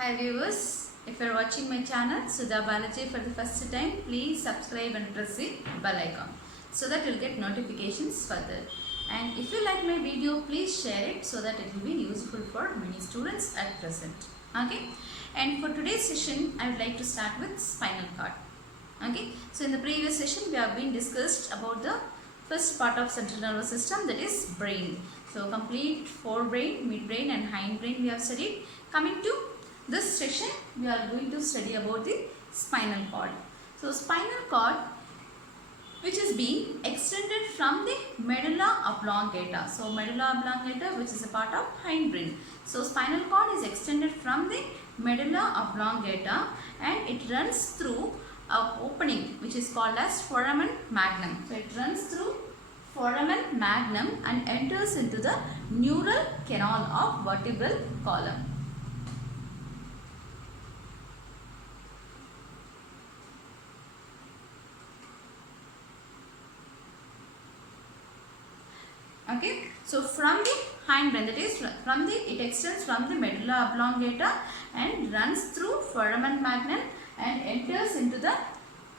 Hi viewers, if you are watching my channel Sudha Balaji for the first time, please subscribe and press the bell icon so that you will get notifications further. And if you like my video, please share it so that it will be useful for many students at present. Okay. And for today's session, I would like to start with spinal cord. Okay. So in the previous session, we have been discussed about the first part of central nervous system, that is brain. So complete forebrain, midbrain and hindbrain we have studied. Coming to this session, we are going to study about the spinal cord. So spinal cord, which is being extended from the medulla oblongata. So medulla oblongata, which is a part of hindbrain. So spinal cord is extended from the medulla oblongata and it runs through a opening which is called as foramen magnum. So it runs through foramen magnum and enters into the neural canal of vertebral column. Okay, so from the hindbrain, that is it extends from the medulla oblongata and runs through foramen magnum and enters into the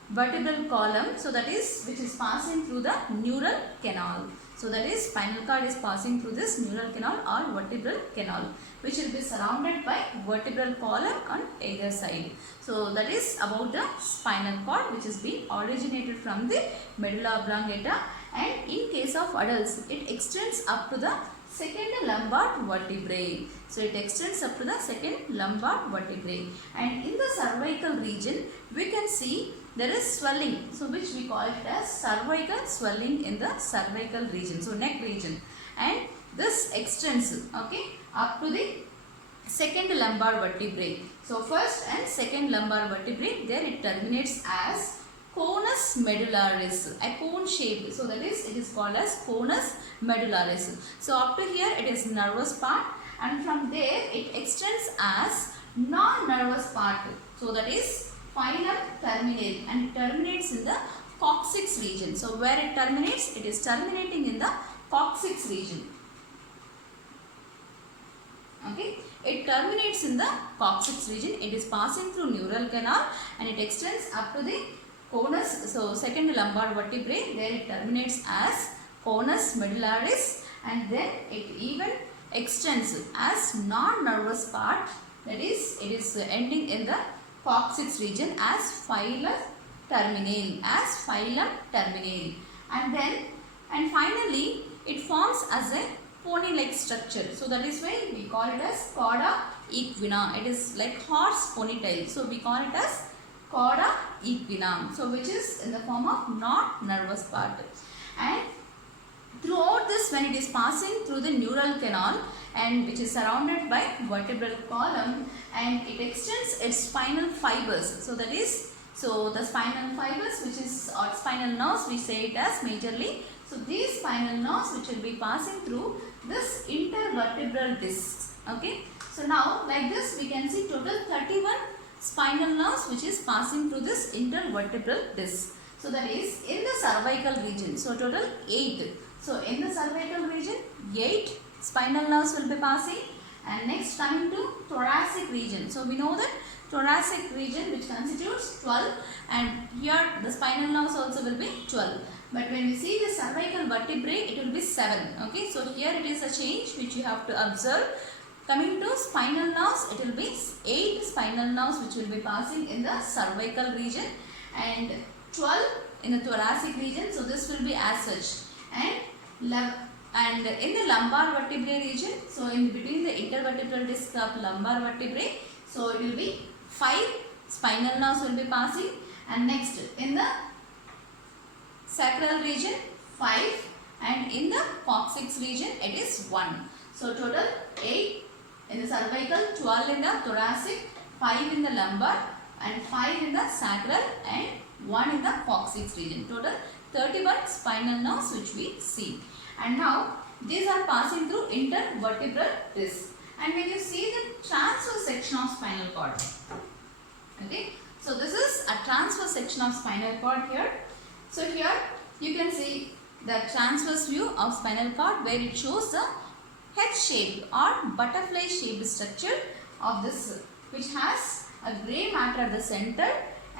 vertebral column. So that is which is passing through the neural canal. So that is spinal cord is passing through this neural canal or vertebral canal, which will be surrounded by vertebral column on either side. So that is about the spinal cord, which is being originated from the medulla oblongata, and in case of adults it extends up to the second lumbar vertebrae. So it extends up to the second lumbar vertebrae, and in the cervical region we can see there is swelling, so which we call it as cervical swelling in the cervical region, so neck region, and this extends up to the second lumbar vertebrae. So first and second lumbar vertebrae, there it terminates as conus medullaris, a cone shape. So that is, it is called as conus medullaris. So up to here it is nervous part, and from there it extends as non-nervous part. So that is filum terminale, and it terminates in the coccyx region. So where it terminates, it is terminating in the coccyx region. Okay, it terminates in the coccyx region. It is passing through neural canal and it extends up to the conus, so second lumbar vertebrae. There it terminates as conus medullaris, and then it even extends as non-nervous part, that is it is ending in the coccyx region as filum terminale, and finally it forms as a pony-like structure. So that is why we call it as cauda equina. It is like horse ponytail, so we call it as cauda equina, so which is in the form of non-nervous part. And throughout this, when it is passing through the neural canal and which is surrounded by vertebral column, and it extends its spinal fibers. So that is, so the spinal fibers, which is or spinal nerves, we say it as majorly. So these spinal nerves which will be passing through this intervertebral discs. Okay, so now like this we can see total 31 spinal nerves which is passing through this intervertebral disc. So that is in the cervical region. So total 8. So in the cervical region 8 spinal nerves will be passing, and next coming to thoracic region. So we know that thoracic region which constitutes 12, and here the spinal nerves also will be 12. But when we see the cervical vertebrae, it will be 7. Okay, so here it is a change which you have to observe. Coming to spinal nerves, it will be 8 spinal nerves which will be passing in the cervical region and 12 in the thoracic region. So this will be as such. And in the lumbar vertebrae region, so in between the intervertebral disc of lumbar vertebrae, so it will be 5 spinal nerves will be passing, and next in the sacral region 5, and in the coccyx region it is 1. So total 8 in the cervical, 12 in the thoracic, 5 in the lumbar, and 5 in the sacral, and 1 in the coccyx region. Total 31 spinal nerves which we see. And now these are passing through intervertebral disc. And when you see the transverse section of spinal cord, okay, so this is a transverse section of spinal cord here. So here you can see the transverse view of spinal cord where it shows the head shape or butterfly shaped structure of this which has a grey matter at the center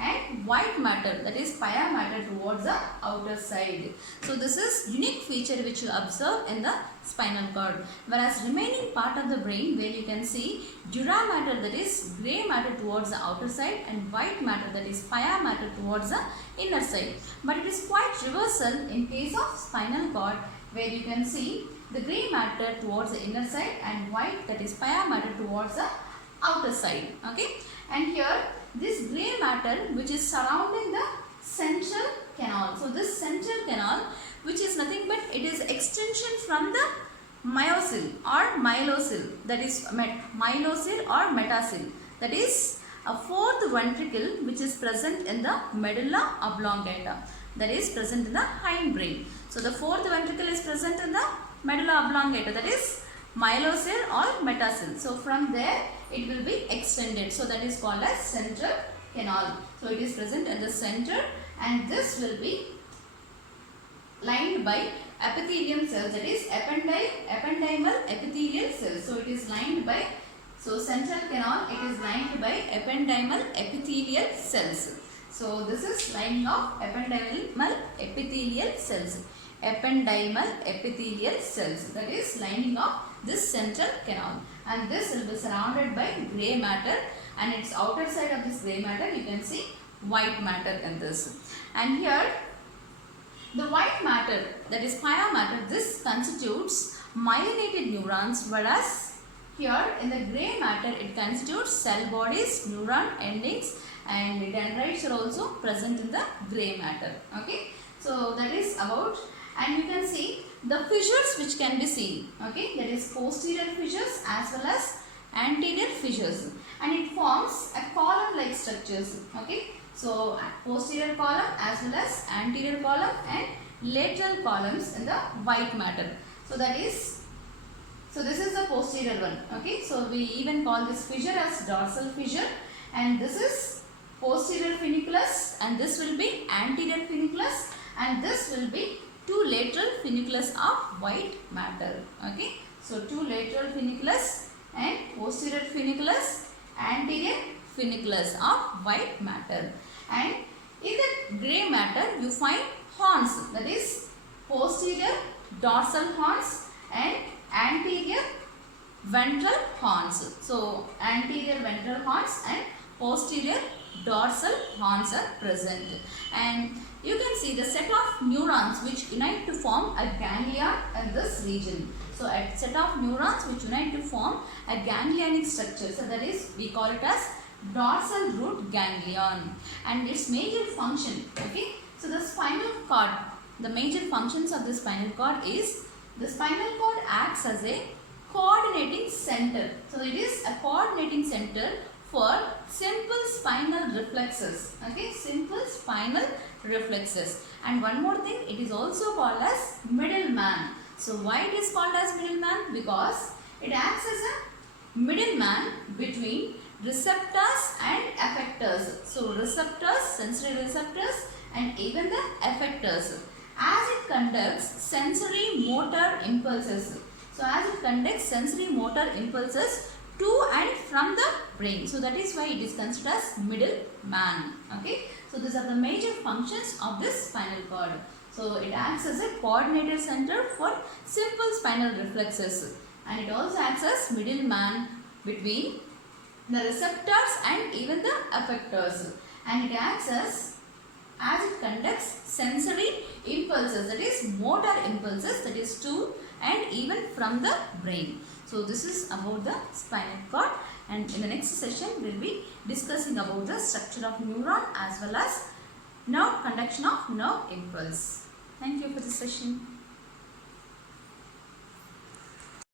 and white matter, that is pia matter, towards the outer side. So this is unique feature which you observe in the spinal cord. Whereas remaining part of the brain, where you can see dura matter, that is grey matter, towards the outer side, and white matter, that is pia matter, towards the inner side. But it is quite reversal in case of spinal cord, where you can see the grey matter towards the inner side and white, that is pia matter, towards the outer side. Okay, and here this grey matter which is surrounding the central canal. So this central canal, which is nothing but it is extension from the myocele or myelocele, that is myelocele or metacele, that is a fourth ventricle which is present in the medulla oblongata, that is present in the hindbrain. So the fourth ventricle is present in the medulla oblongata, that is myelocele or metacele. So from there it will be extended. So that is called as central canal. So it is present at the center, and this will be lined by epithelium cells, that is ependymal epithelial cells. So it is lined by, so central canal, it is lined by ependymal epithelial cells. So this is lining of ependymal epithelial cells. Ependymal epithelial cells, that is lining of this central canal, and this will be surrounded by grey matter, and its outer side of this grey matter you can see white matter in this. And here the white matter, that is pia matter, this constitutes myelinated neurons, whereas here in the grey matter it constitutes cell bodies, neuron endings, and dendrites are also present in the grey matter. Okay, so that is about. And you can see the fissures which can be seen, okay, that is posterior fissures as well as anterior fissures, and it forms a column like structures. Okay, so posterior column as well as anterior column and lateral columns in the white matter. So that is, so this is the posterior one. Okay, so we even call this fissure as dorsal fissure, and this is posterior funiculus, and this will be anterior funiculus, and this will be two lateral funiculus of white matter. Okay, so two lateral funiculus and posterior funiculus, anterior funiculus of white matter. And in the grey matter you find horns, that is posterior dorsal horns and anterior ventral horns. So anterior ventral horns and posterior dorsal horns are present, and you can see the set of neurons which unite to form a ganglion in this region. So a set of neurons which unite to form a ganglionic structure. So that is, we call it as dorsal root ganglion, and its major function. Okay, so the spinal cord, the major functions of the spinal cord is, the spinal cord acts as a coordinating center. So it is a coordinating center for simple spinal reflexes. Okay, simple spinal reflexes. And one more thing, it is also called as middleman. So why it is called as middleman? Because it acts as a middleman between receptors and effectors. So receptors, sensory receptors, and even the effectors, as it conducts sensory motor impulses. So as it conducts sensory motor impulses to and from the brain. So that is why it is considered as middleman. Okay, so these are the major functions of this spinal cord. So it acts as a coordinated center for simple spinal reflexes, and it also acts as middleman between the receptors and even the effectors, and it acts as it conducts sensory impulses, that is motor impulses, that is to and even from the brain. So this is about the spinal cord, and in the next session we will be discussing about the structure of neuron as well as nerve conduction of nerve impulse. Thank you for this session.